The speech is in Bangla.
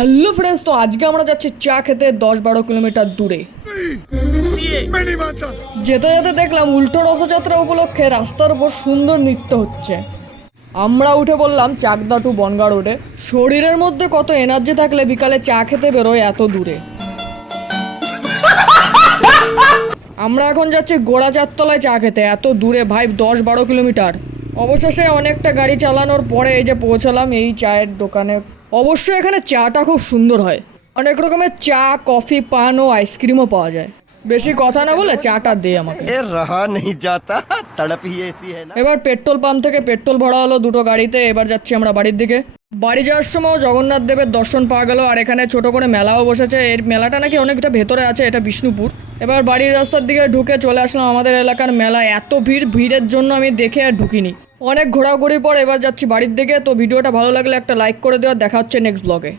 হ্যালো ফ্রেন্ডস, তো আজকে আমরা যাচ্ছি চা খেতে 10-12 কিলোমিটার দূরে। যেতে যেতে দেখলাম উল্টো রথযাত্রা উপলক্ষে রাস্তার উপর সুন্দর নৃত্য হচ্ছে। আমরা উঠে বললাম চাকদা টু বনগাঁ রোডে। শরীরের মধ্যে কত এনার্জি থাকলে বিকালে চা খেতে বেরোয় এত দূরে। আমরা এখন যাচ্ছি গোড়া চারতলায় চা খেতে, এত দূরে ভাই, 10-12 কিলোমিটার। অবশেষে অনেকটা গাড়ি চালানোর পরে এই যে পৌঁছালাম এই চায়ের দোকানে। অবশ্যই এখানে চাটা খুব সুন্দর হয়, অনেক রকমের চা, কফি, পান ও আইসক্রিমও পাওয়া যায়। বেশি কথা না বলে চাটা দে আমাকে। এবার পেট্রোল পাম্প থেকে পেট্রোল ভরা হলো দুটো গাড়িতে। এবার যাচ্ছি আমরা বাড়ির দিকে। বাড়ি যাওয়ার সময় জগন্নাথ দেবের দর্শন পাওয়া গেল, আর এখানে ছোট করে মেলাও বসেছে। এর মেলাটা নাকি অনেকটা ভেতরে আছে, এটা বিষ্ণুপুর। এবার বাড়ির রাস্তার দিকে ঢুকে চলে আসলাম আমাদের এলাকার মেলা। এত ভিড়ের জন্য আমি দেখে আর ঢুকিনি। অনেক ঘোরাঘুরির পর এবার যাচ্ছি বাড়ির দিকে। তো ভিডিওটা ভালো লাগলে একটা লাইক করে দেওয়া। দেখা হচ্ছে নেক্সট ব্লগে।